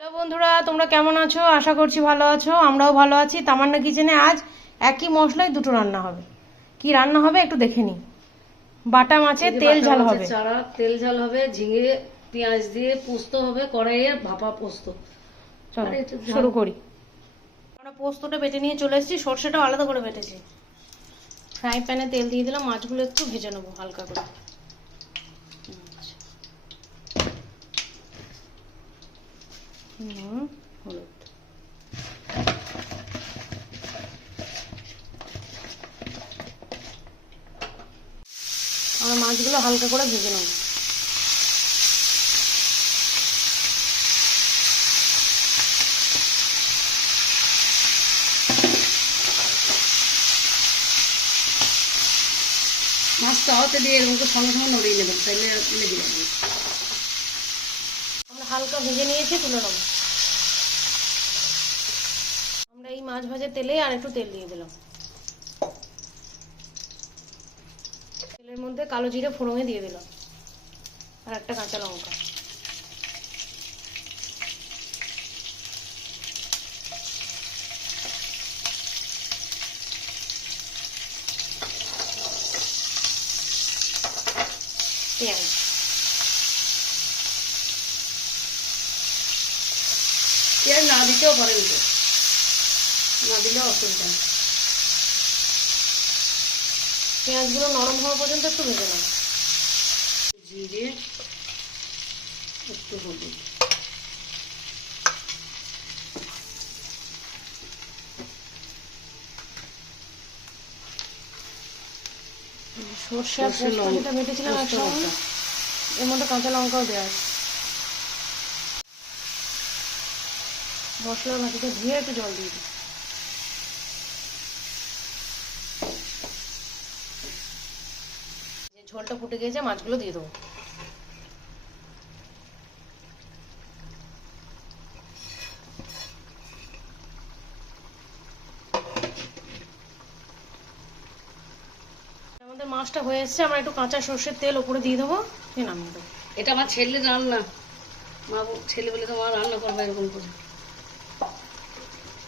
Hello বন্ধুরা, তোমরা কেমন আছো? আশা করছি ভালো আছো। আমরাও ভালো আছি। তামান্না কিচেনে আজ একই মশলায় দুটো রান্না হবে। কি রান্না হবে একটু দেখে নি। বাটা মাছের তেল ঝাল হবে, চারা তেল ঝাল হবে, ঝিঙে পেঁয়াজ দিয়ে পোস্ত হবে, কড়াইয়ে ভাপা পোস্ত। চলো শুরু করি। আমরা পোস্তটা বেটে নিয়ে চলে এসেছি, সর্ষেটাও আলাদা করে বেটেছি। ফ্রাই প্যানে তেল দিয়ে দিলাম, মাছগুলো একটু ভেজে নেবো হালকা করে। হলুদ, আমরা মাছগুলো হালকা করে ভেজে নেব। মাছটা হতে দিয়ে এরকম সঙ্গে সঙ্গে নড়িয়ে নেবেন, তাইলে লেগে যাবে। আমরা হালকা ভেজে নিয়েছি, তুলে নেব। আমরা এই মাছ ভাজার তেলে আর একটু তেল দিয়ে দিলাম। তেলের মধ্যে কালো জিরে ফোড়নে দিয়ে দিলাম, আর একটা কাঁচা লঙ্কা। পেঁয়াজ, পেঁয়াজ না দিতেও পারেন, না দিলেও অসুবিধা নেই। পেঁয়াজগুলো নরম হওয়া পর্যন্ত একটু ভেজে নেব। জিরে, একটু হলুদ, সর্ষে আর পোস্ত যেটা বেটেছিলাম একসঙ্গে, এর মধ্যে কাঁচা লঙ্কাও দেওয়া আছে। মশলার মাটিটা ধুয়ে একটু জল দিয়ে দিই। যে ঝোলটা ফুটে গিয়েছে, মাছগুলো দিয়ে দেবো। আমাদের মাছটা হয়ে এসছে, আমরা একটু কাঁচা সর্ষের তেল ওপরে দিয়ে দেবো, দিয়ে নামিয়ে দেবো। এটা আমার ছেলে রান্না, মা ছেলে বলে তো মা রান্না করবে এরকম করে।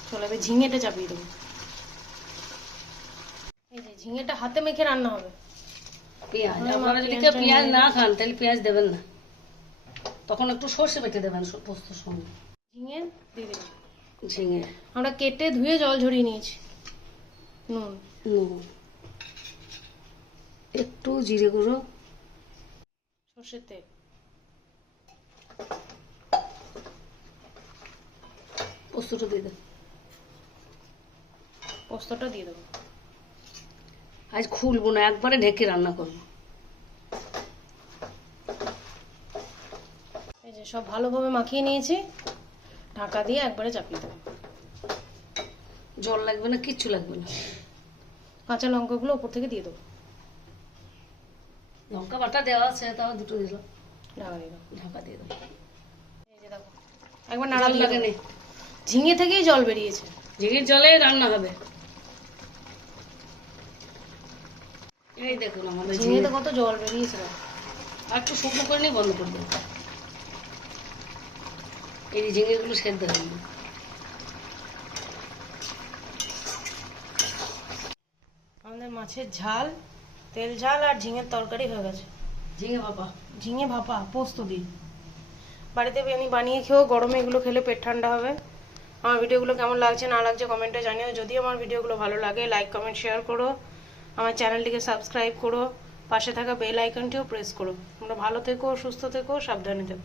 চলে এবার ঝিঙেটা চাপিয়ে দেবো। এই যে ঝিঙেটা হাতে মেখে রান্না হবে। পেঁয়াজ, আপনারা যদি কেউ পেঁয়াজ না খান তাহলে পেঁয়াজ দেবেন না, তখন একটু সর্ষে বেটে দেবেন পোস্তর সঙ্গে। ঝিঙে দিয়ে দিলাম। ঝিঙে আমরা কেটে ধুয়ে জল ঝরিয়ে নিয়েছি। নুন, নুন, একটু জিরে গুঁড়ো, সর্ষের তেল, পোস্তটা দিয়ে দেন। পোস্তটা দিয়ে দেবো। আজ খুলবো না, একবারে ঢেকে রান্না করবো। এই যে সব ভালোভাবে মাখিয়ে নিয়েছি, ঢাকা দিয়ে একবারে চাপিয়ে দেবো। জল লাগবে না, কিচ্ছু লাগবে না। কাঁচা লঙ্কাগুলো উপর থেকে দিয়ে দেবো। লঙ্কা বাটা দেওয়া আছে, তাও দুটো দিলাম। ঢাকা দিয়ে দেবো। ঢাকা দিয়ে দেবো। এই যে দেখো, একবার নাড়া দিয়ে লাগে দেবো। নেই, ঝিঙে থেকেই জল বেরিয়েছে। ঝিঙের জলে রান্না হবে। এই দেখুন আমাদের ঝিঙেতে কত জল বেরিয়েছে। আর একটু শুকনো করে নিয়ে বন্ধ করে দেবো। এই ঝিঙেগুলো সেদ্ধ হয়ে যাবে। আমাদের মাছের ঝাল, তেল ঝাল আর ঝিঙের তরকারি হয়ে গেছে। ঝিঙে ভাপা পোস্ত দিই। বাড়িতে আমি বানিয়ে খেয়েও, গরমে এগুলো খেলে পেট ঠান্ডা হবে। আমার ভিডিওগুলো কেমন লাগছে না লাগছে কমেন্টে জানিও। যদি আমার ভিডিওগুলো ভালো লাগে, লাইক কমেন্ট শেয়ার করো, আমার চ্যানেলটিকে সাবস্ক্রাইব করো, পাশে থাকা বেল আইকনটিও প্রেস করো। তোমরা ভালো থেকো, সুস্থ থেকো, সাবধানে থেকো।